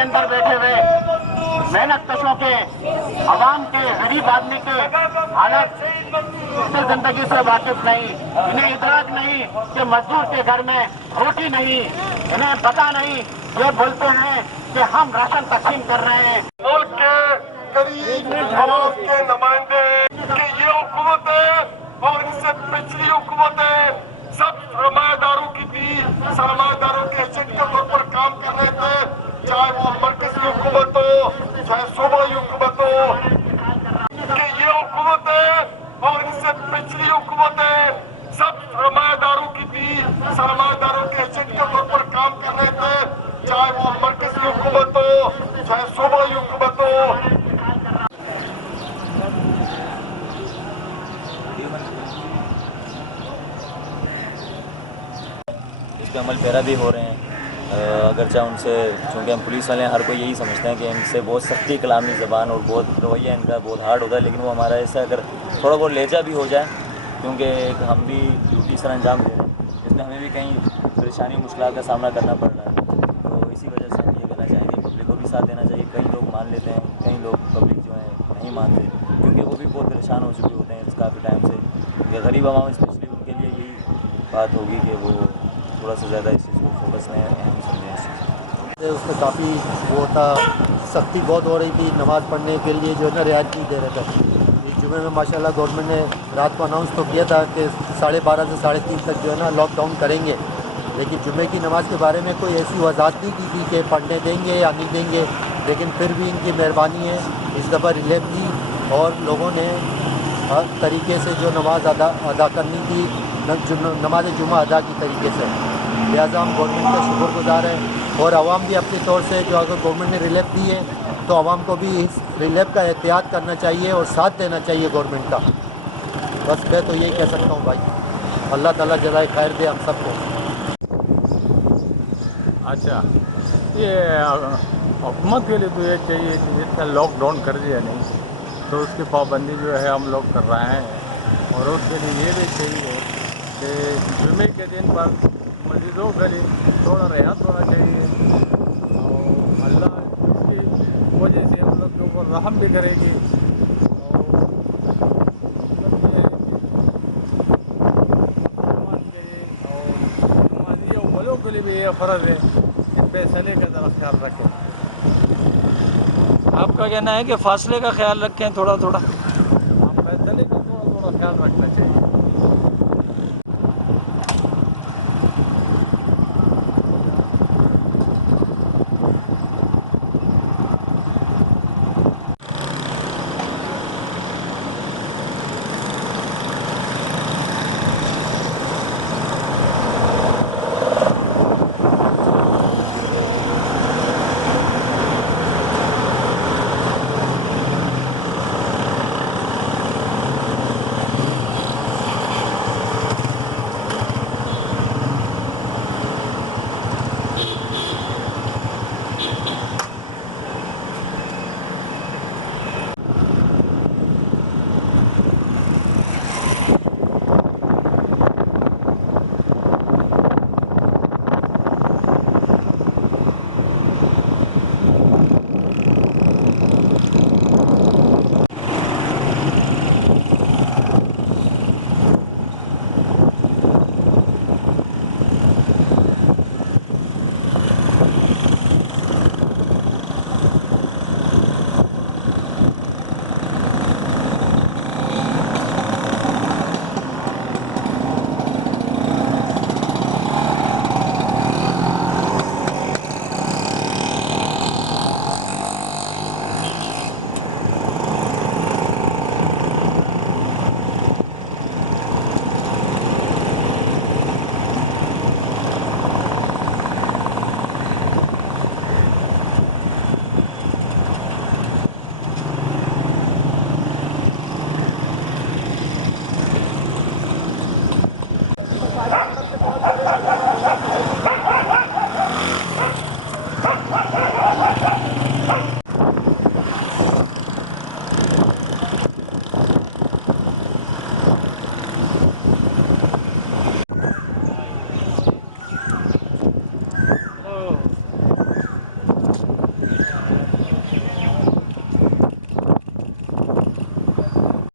के अंदर बैठे हुए मेहनत कशों के, आवाम के, गरीब आदमी के हालत से जिंदगी से वाकिफ नहीं, इन्हें इदराक नहीं कि मजदूर के घर में रोटी नहीं, इन्हें पता नहीं। ये बोलते हैं कि हम राशन तकसीम कर रहे हैं। मुल्क के गरीब आवाम के नुमाइंदे कि ये हुकूमत है और इससे पिछली हुकूमत है, सब सरमायादारों की थी, सरमायादारों के एजेंट के तौर पर काम कर रहे थे, चाहे वो मरकजी हुकूमत हो, चाहे सूबाई हुकूमत हो। कि ये हुकूमत है और इससे पिछली हुकूमत है, सब सरमायादारों की थी, सरमायादारों के एजेंट के तौर पर काम कर रहे थे, चाहे वो मरकजी हुकूमत हो, चाहे सूबाई हुकूमत हो। इस पर अमल पैरा भी हो रहे हैं। अगरचा उनसे, चूँकि हम पुलिस वाले हैं, हर कोई यही समझते हैं कि इनसे बहुत सख्ती कलामी ज़बान और बहुत रवैया इनका बहुत हार्ड होता है, लेकिन वो हमारा ऐसा अगर थोड़ा बहुत लहजा भी हो जाए, क्योंकि हम भी ड्यूटी सर अंजाम दे रहे हैं, इसमें हमें भी कहीं परेशानी मुश्किल का सामना करना पड़ रहा है। तो इसी वजह से हम ये कहना चाहेंगे पब्लिक को भी साथ देना चाहिए। कई लोग मान लेते हैं, कई लोग पब्लिक जो है नहीं मानते, क्योंकि वो भी बहुत परेशान हो चुके होते हैं काफ़ी टाइम से। या गरीब आवाम स्पेशली, उनके लिए यही बात होगी कि वो थोड़ा सा ज़्यादा इस चीज़ को फोकस में अहम समझें इस चीज़। उसमें काफ़ी वो था, सख्ती बहुत हो रही थी नमाज़ पढ़ने के लिए, जो है ना रियायत नहीं दे रहे थे। जुमे में माशाल्लाह गवर्नमेंट ने रात को अनाउंस तो किया था कि 12:30 से 3:30 तक जो है ना लॉकडाउन करेंगे, लेकिन जुमे की नमाज़ के बारे में कोई ऐसी वजाहत नहीं की थी कि पढ़ने देंगे या नहीं देंगे। लेकिन फिर भी इनकी मेहरबानी है, इस दफ़ा रिलीफ दी और लोगों ने हर तरीके से जो नमाज अदा करनी थी, नमाज जुमा अदा की तरीके से। लिहाजा हम गवर्नमेंट का शुक्रगुजार हैं और आवाम भी अपने तौर से, जो अगर गवर्नमेंट ने रिलीफ दी है तो आवाम को भी इस रिलीफ का एहतियात करना चाहिए और साथ देना चाहिए गवर्नमेंट का। बस मैं तो यही कह सकता हूँ भाई, अल्लाह ताला जज़ाए खैर दे हम सबको। अच्छा, ये हुकूमत के लिए तो ये चाहिए कि जितना लॉकडाउन कर दिया नहीं तो उसकी पाबंदी जो है हम लोग कर रहे हैं, और उसके लिए ये भी चाहिए कि जुमे के दिन पर मस्जिदों के लिए थोड़ा रियायत होना चाहिए, और अल्लाह की वजह से हम लोग के ऊपर रहम भी करेगी। और बलों के लिए भी ये फ़र्ज़ है कि फैसले का ज़रा ख्याल रखें। आपका कहना है कि फासले का ख्याल रखें, थोड़ा थोड़ा, आप फैसले का थोड़ा थोड़ा ख्याल रखें।